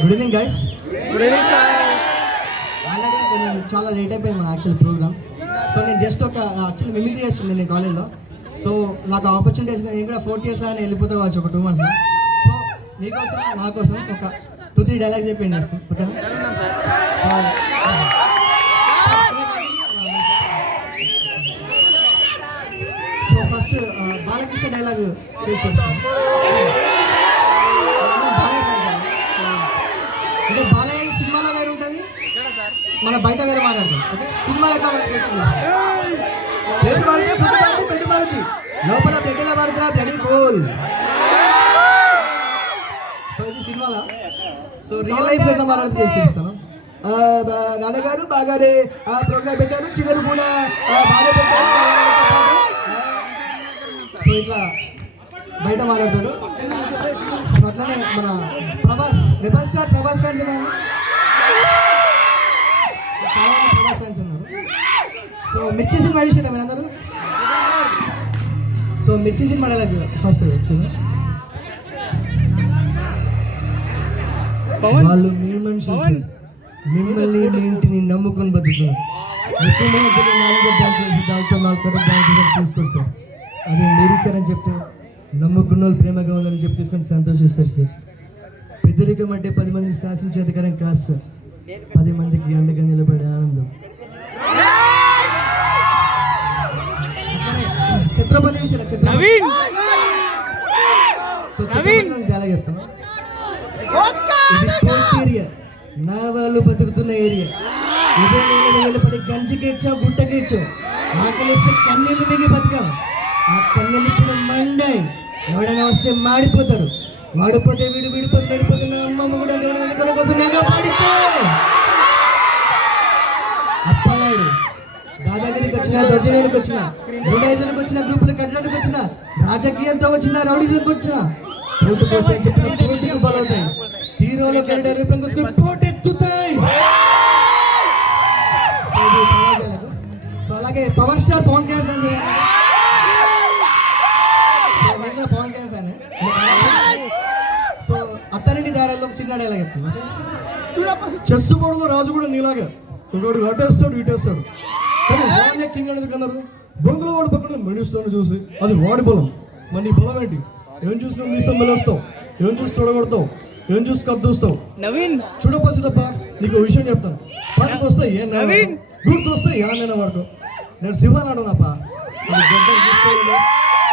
Good evening guys. Good evening sir. Already నేను చాలా late అయిపోయింది మన యాక్చువల్ ప్రోగ్రామ్. సో నేను జస్ట్ ఒక యాక్చువల్ మిమిక్రీ చేస్తుండే నేను కాలేజ్లో. సో నాకు ఆపర్చునిటీ వచ్చింది, నేను కూడా 4th ఇయర్స్ అని వెళ్ళిపోతా కావచ్చు ఒక 2 months. సో మీకోసం నా కోసం ఒక 2-3 డైలాగ్స్ చెప్పండి చేస్తాను, ఓకేనా? సో ఫస్ట్ బాలకృష్ణ డైలాగ్ చేసి చూపిస్తాను. బాలయ్య fans ఆ? అంటే బాలయ్య సినిమాలో వేరు ఉంటుంది, మన బయట వేరే మాట్లాడతాం. ఓకే, సినిమాలో ప్లేస్ మారితే ఫుడ్ మారితే బెడ్ మారుతుంది, లోపల బెడ్లో మారుతున్నా బ్లడీ ఫుల్. సో ఇది సినిమాలో. సో రియల్ లైఫ్ ఎట్లా మాట్లాడితే చేసి చూపిస్తాను. నాన్నగారు బాగానే ప్రోగ్రామ్ పెట్టారు, చికెన్ కూడా బాగా పెట్టారు. సో ఇట్లా బయట మాట్లాడతాడు. సో అట్లానే మన ప్రభాస్ సార్ ప్రభాస్ ఫ్యాన్స్ కదా, చాలా మంది ప్రభాస్ ఫ్యాన్స్ ఉన్నారు. సో మిర్చి సినిమా చూసారా మీరు అందరూ? సో మిర్చి సినిమా ఫస్ట్ వాళ్ళు మీ మనుషులు సార్, మిమ్మల్ని మీ ఇంటిని నమ్ముకొని బతుకుతారు. ముఖ్యమంత్రి చేసి దాంతో 4 తీసుకోండి సార్. అది మీరు ఇచ్చారని చెప్తే నమ్ముకున్న వాళ్ళు ప్రేమగా ఉందని చెప్పి తీసుకొని సంతోషిస్తారు సార్. పెద్దరికం అంటే 10 మందిని శాసించే అధికారం కాదు సార్, 10 మందికి అండగా నిలబడే ఆనందం. ఛత్రపతి విషయం ఛత్రపతి డైలాగ్ చెప్తాను. ఇది కోర్ట్ ఏరియా, నా వాళ్ళు బతుకుతున్న ఏరియా. ఇదే నేను నిలబడి గంజికేడ్చాం గుట్టకేడ్చాం, ఆకలిస్తే కన్నీళ్ళు మిగి బతికాం. ఆ కన్నీళ్ళు ఇప్పుడు మండాయి, ఎవడైనా వస్తే మాడిపోతారు. వాడిపోతే విడిపోతే నడిపోతే నా అమ్మమ్మ కూడా ఎవరైనా కోసం నేను పాడితే అప్పలాడు దాదాగిరికి వచ్చిన, దర్జనీకి వచ్చిన, గుండాయిజానికి వచ్చిన, గ్రూపులు కట్టడానికి వచ్చిన, రాజకీయంతో వచ్చిన, రౌడీజంకి వచ్చిన, పోటు కోసం చెప్పిన పోటీకి బలవుతాయి, తీరోలో కెరీర్ కోసం పోటెత్తుతాయి. సో అలాగే power star Pawan Kalyan fans, so నేను కూడా పవన్ కళ్యాణ్ ఫ్యాన్. సో అత్తారింటి దారాల్లో చిన్న డైలాగ్ చెప్తాను. చెస్ బోర్డులో రాజు కూడా నీలాగా ఒకడు అటేస్తాడు ఇటేస్తాడు, కానీ వాడే కింగ్ అనేది కన్నారు. బొంగులో వాడు పక్కన మనిస్తాను చూసి అది వాడి బలం. మరి నీ బలం ఏంటి? ఏం చూసినా మీసం మెలేస్తావు, ఏం చూసి చూడగొడతావు, ఏం చూసి కద్దూస్తావు. చూడపసి తప్ప నీకు విషయం చెప్తాను, పక్కకు వస్తాయి ఏ గుర్తు వస్తాయి ఏ నేను వాడుకో. నేను సింహాన్ని ఆడనప్ప, అది గడ్డలు తీసుకోవాలి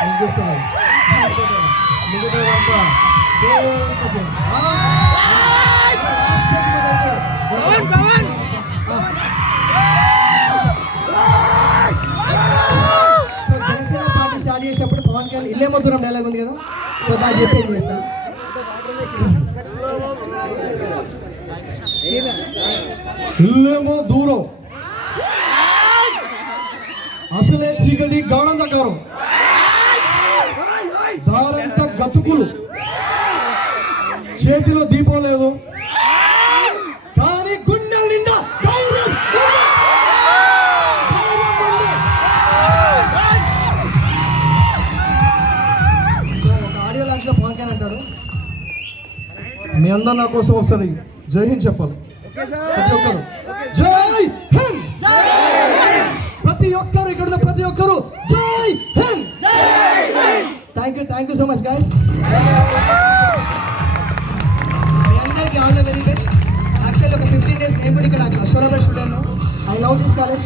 నేను చూస్తున్నాను. సో జనసేన పార్టీ స్టార్ట్ చేసేటప్పుడు పవన్ కళ్యాణ్ ఇల్లేమో దూరం డైలాగ్ ఉంది కదా, సో దాన్ని చెప్పేది చేస్తాను. ఇల్లేమో దూరం అసలే చీకటి గాఢంధకారం, దారంత గతుకులు, చేతిలో దీపం లేదు కానీ గుండెల నిండా ధైర్యం ఉంది. సో ఒక ఆడియో లాంచ్లో పవన్ కళ్యాణ్ అంటాడు, మీ అందరూ నా కోసం ఒకసారి జై హింద్ చెప్పాలి. ప్రతి ఒక్కరు జై హింద్, ప్రతి ఒక్కరు ఇక్కడ ప్రతి ఒక్కరు Jai Hind. Thank you so much guys. మీ అందరికీ all the very best. Actually ఒక 15 days నేను కూడా ఇక్కడ Ashwarabad student. I love this college.